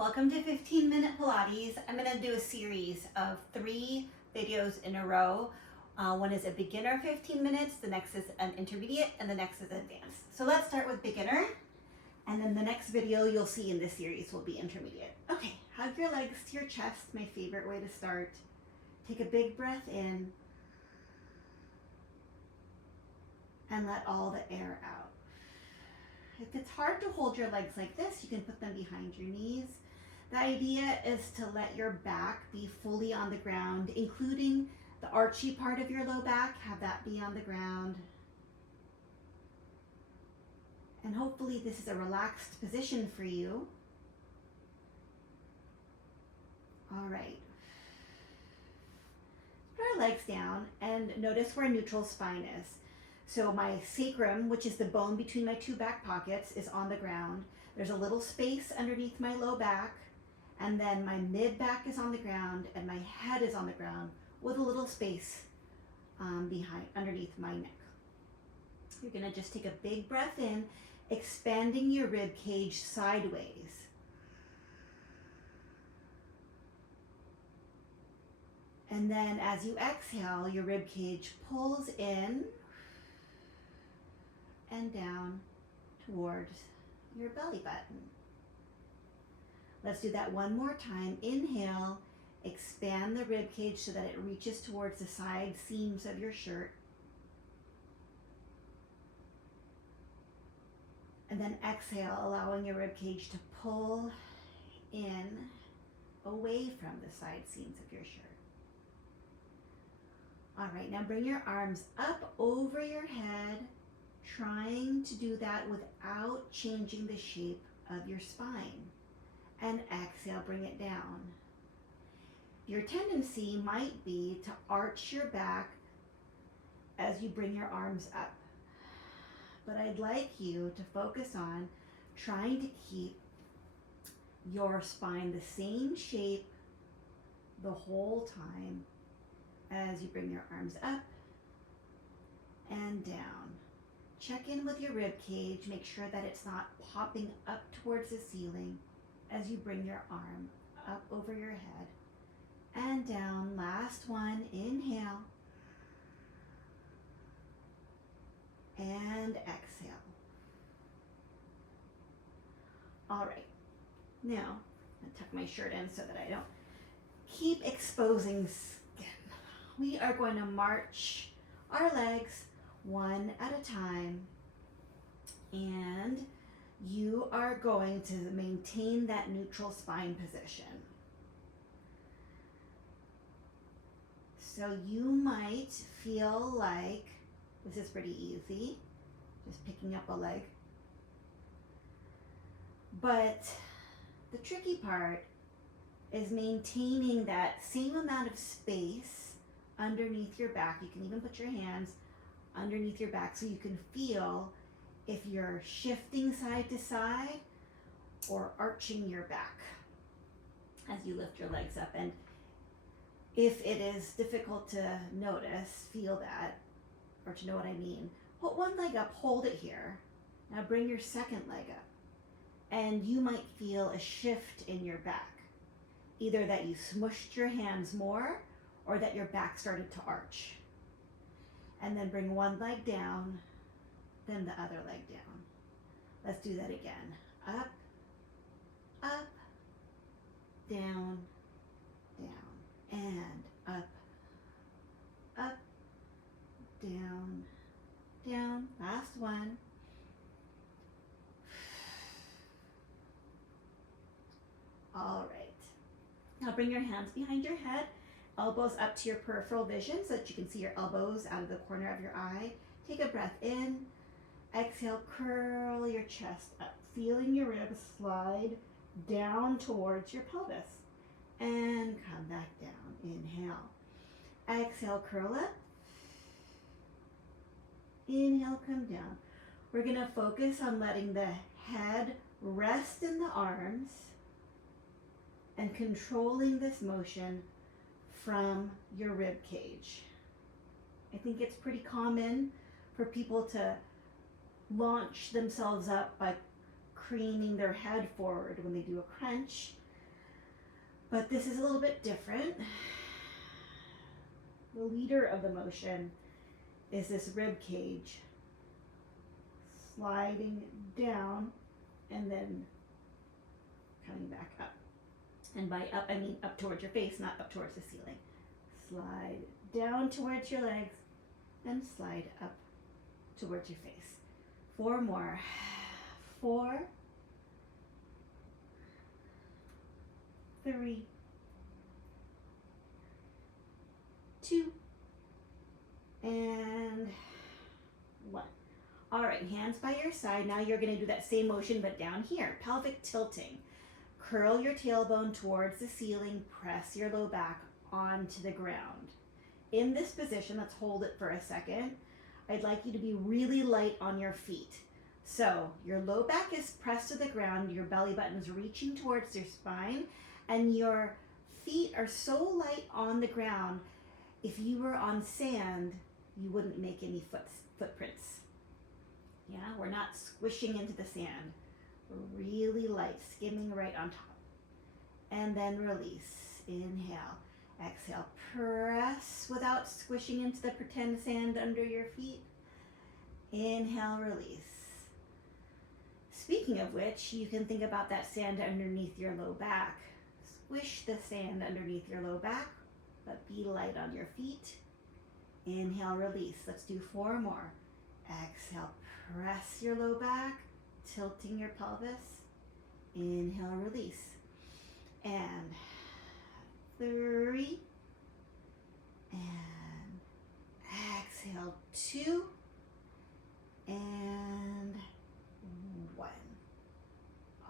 welcome to 15-minute Pilates. I'm going to do a series of 3 videos in a row. One is a beginner 15 minutes, the next is an intermediate, and the next is advanced. So let's start with beginner, and then the next video you'll see in this series will be intermediate. Okay, hug your legs to your chest, my favorite way to start. Take a big breath in, and let all the air out. If it's hard to hold your legs like this, you can put them behind your knees. The idea is to let your back be fully on the ground, including the archy part of your low back, have that be on the ground. And hopefully this is a relaxed position for you. All right. Put our legs down and notice where neutral spine is. So my sacrum, which is the bone between my 2 back pockets, is on the ground. There's a little space underneath my low back, and then my mid back is on the ground, and my head is on the ground with a little space underneath my neck. You're gonna just take a big breath in, expanding your rib cage sideways. And then as you exhale, your rib cage pulls in and down towards your belly button. Let's do that one more time. Inhale, expand the rib cage so that it reaches towards the side seams of your shirt. And then exhale, allowing your rib cage to pull in away from the side seams of your shirt. All right, now bring your arms up over your head, trying to do that without changing the shape of your spine. And exhale, bring it down. Your tendency might be to arch your back as you bring your arms up. But I'd like you to focus on trying to keep your spine the same shape the whole time as you bring your arms up and down. Check in with your rib cage, make sure that it's not popping up towards the ceiling as you bring your arm up over your head and down. Last one, inhale and exhale. All right, now I'm gonna tuck my shirt in so that I don't keep exposing skin. We are going to march our legs one at a time, and you are going to maintain that neutral spine position. So you might feel like this is pretty easy, just picking up a leg. But the tricky part is maintaining that same amount of space underneath your back. You can even put your hands underneath your back so you can feel if you're shifting side to side or arching your back as you lift your legs up. And if it is difficult to notice, feel that, or to know what I mean, put one leg up, hold it here. Now bring your second leg up, and you might feel a shift in your back. Either that you smushed your hands more or that your back started to arch. And then bring one leg down, then the other leg down. Let's do that again. Up, up, down, down, and up, up, down, down. Last one. All right. Now bring your hands behind your head, elbows up to your peripheral vision so that you can see your elbows out of the corner of your eye. Take a breath in. Exhale, curl your chest up, feeling your ribs slide down towards your pelvis. And come back down. Inhale. Exhale, curl up. Inhale, come down. We're going to focus on letting the head rest in the arms and controlling this motion from your rib cage. I think it's pretty common for people to launch themselves up by craning their head forward when they do a crunch. But this is a little bit different. The leader of the motion is this rib cage sliding down and then coming back up. And by up, I mean up towards your face, not up towards the ceiling. Slide down towards your legs and slide up towards your face. 4 more. 4, 3, 2, and 1. All right, hands by your side. Now you're going to do that same motion, but down here, pelvic tilting. Curl your tailbone towards the ceiling, press your low back onto the ground. In this position, let's hold it for a second. I'd like you to be really light on your feet. So your low back is pressed to the ground, your belly button is reaching towards your spine, and your feet are so light on the ground, if you were on sand, you wouldn't make any footprints. Yeah, we're not squishing into the sand. We're really light, skimming right on top. And then release. Inhale. Exhale. Press without squishing into the pretend sand under your feet. Inhale, release. Speaking of which, you can think about that sand underneath your low back. Squish the sand underneath your low back, but be light on your feet. Inhale, release. Let's do 4 more. Exhale, press your low back, tilting your pelvis. Inhale, release. And 3. And exhale, 2. And 1.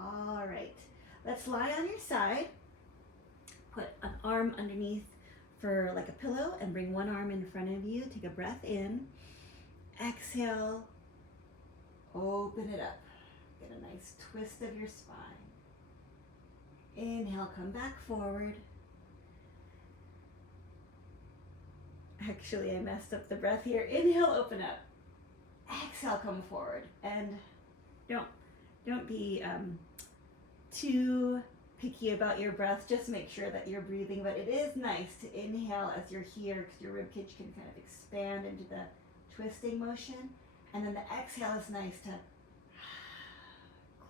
All right. Let's lie on your side. Put an arm underneath for like a pillow and bring one arm in front of you. Take a breath in. Exhale. Open it up. Get a nice twist of your spine. Inhale, come back forward. Actually, I messed up the breath here. Inhale, open up. Exhale, come forward. And don't be too picky about your breath. Just make sure that you're breathing. But it is nice to inhale as you're here because your rib cage can kind of expand into the twisting motion. And then the exhale is nice to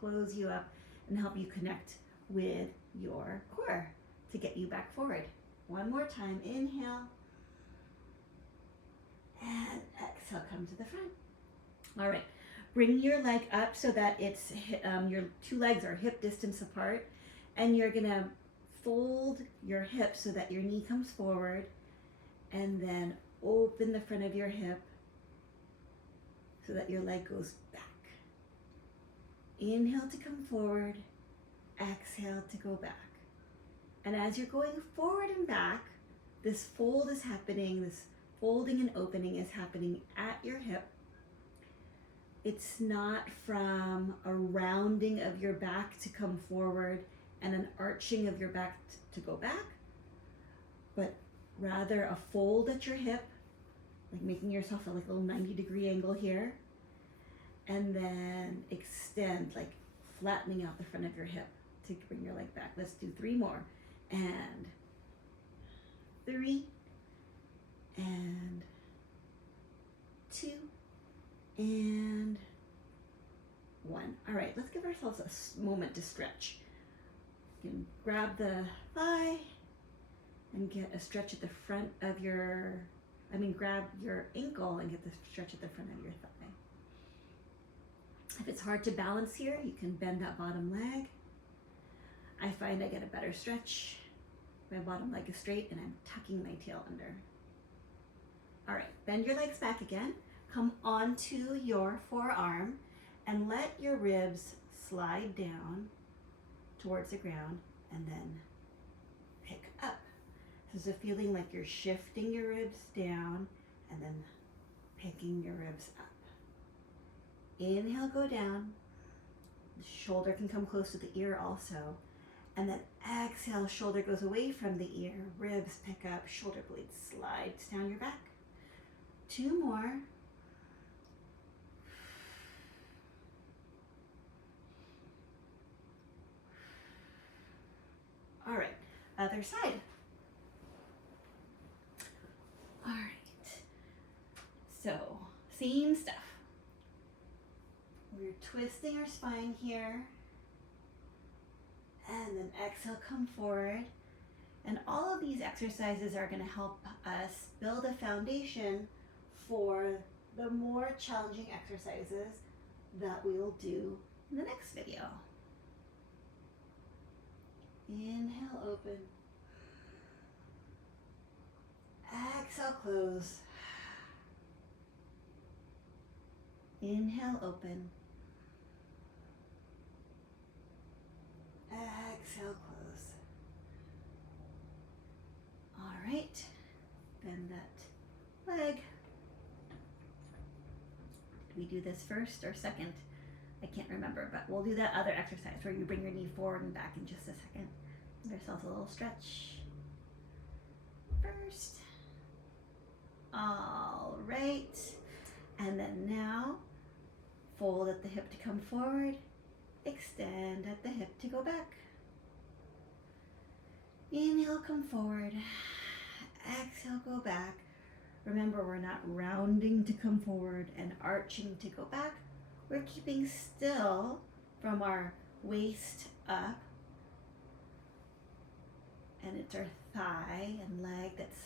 close you up and help you connect with your core to get you back forward. One more time. Inhale. And exhale, come to the front. All right. Bring your leg up so that it's your 2 legs are hip distance apart. And you're going to fold your hips so that your knee comes forward. And then open the front of your hip so that your leg goes back. Inhale to come forward. Exhale to go back. And as you're going forward and back, this fold is happening, this folding and opening is happening at your hip. It's not from a rounding of your back to come forward and an arching of your back to go back, but rather a fold at your hip, like making yourself a little 90-degree angle here, and then extend, like flattening out the front of your hip to bring your leg back. Let's do 3 more. And 3, and 2, and 1. All right, let's give ourselves a moment to stretch. You can grab the thigh and get a stretch at the front of grab your ankle and get the stretch at the front of your thigh. If it's hard to balance here, you can bend that bottom leg. I find I get a better stretch. My bottom leg is straight and I'm tucking my tail under. All right, bend your legs back again. Come onto your forearm and let your ribs slide down towards the ground and then pick up. This is a feeling like you're shifting your ribs down and then picking your ribs up. Inhale, go down. The shoulder can come close to the ear also. And then exhale, shoulder goes away from the ear. Ribs pick up, shoulder blades slides down your back. 2 more. All right, other side. All right. So, same stuff. We're twisting our spine here. And then exhale, come forward. And all of these exercises are going to help us build a foundation for the more challenging exercises that we will do in the next video. Inhale, open. Exhale, close. Inhale, open. Exhale, close. All right, bend that leg. Do we do this first or second? I can't remember, but we'll do that other exercise where you bring your knee forward and back in just a second. Give ourselves a little stretch first. All right, and then now fold at the hip to come forward, extend at the hip to go back. Inhale, come forward. Exhale, go back. Remember, we're not rounding to come forward and arching to go back. We're keeping still from our waist up. And it's our thigh and leg that's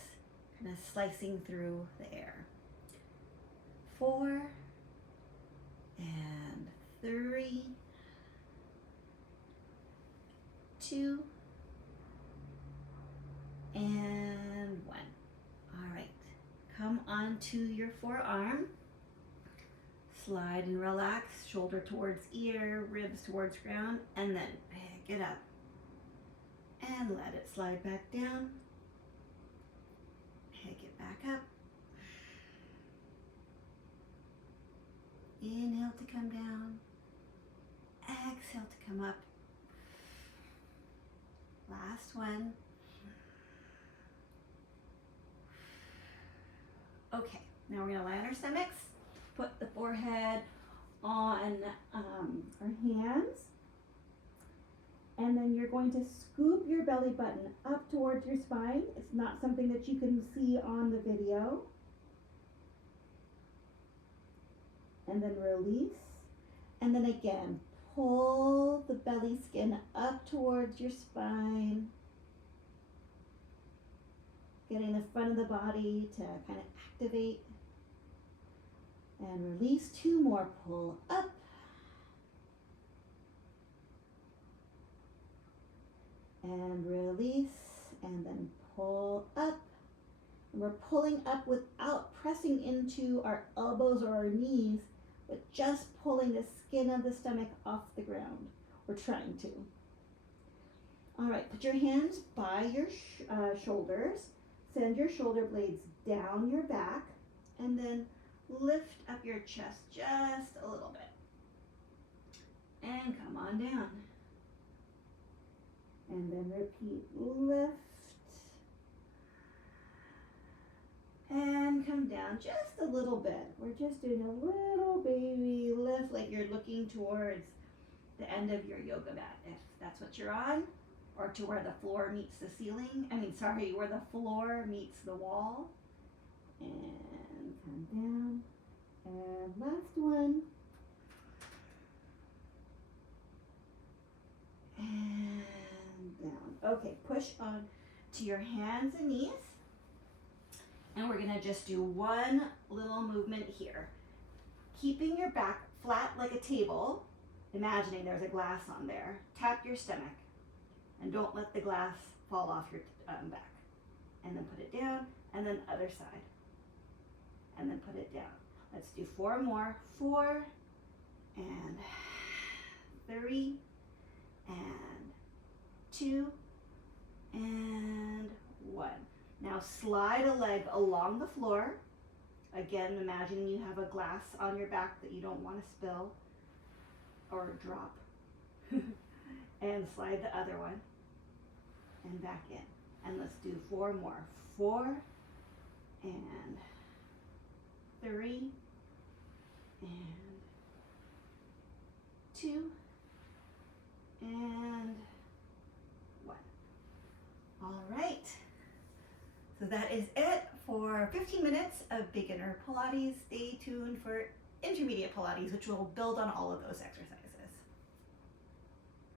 kind of slicing through the air. 4 and 3, 2, and 1. All right, come onto your forearm. Slide and relax, shoulder towards ear, ribs towards ground, and then pick it up. And let it slide back down. Pick it back up. Inhale to come down. Exhale to come up. Last one. Okay, now we're going to lie on our stomachs. Put the forehead on our hands. And then you're going to scoop your belly button up towards your spine. It's not something that you can see on the video. And then release. And then again, pull the belly skin up towards your spine. Getting the front of the body to kind of activate. And release. 2 more. Pull up. And release. And then pull up. And we're pulling up without pressing into our elbows or our knees, but just pulling the skin of the stomach off the ground. We're trying to. All right, put your hands by your shoulders. Send your shoulder blades down your back, and then lift up your chest just a little bit. And come on down. And then repeat, lift. And come down just a little bit. We're just doing a little baby lift, like you're looking towards the end of your yoga mat, if that's what you're on, or to where the floor meets the ceiling. Where the floor meets the wall. And come down. And last one. And down. Okay, push on to your hands and knees. And we're gonna just do one little movement here. Keeping your back flat like a table, imagining there's a glass on there. Tap your stomach and don't let the glass fall off your back. And then put it down, and then other side. And then put it down. Let's do 4 more. 4 and 3 and 2 and 1. Now slide a leg along the floor. Again, imagining you have a glass on your back that you don't want to spill or drop. And slide the other one and back in. And let's do 4 more. 4 and 3 and 2 and 1. All All right. So that is it for 15 minutes of beginner Pilates. Stay tuned for intermediate Pilates, which will build on all of those exercises.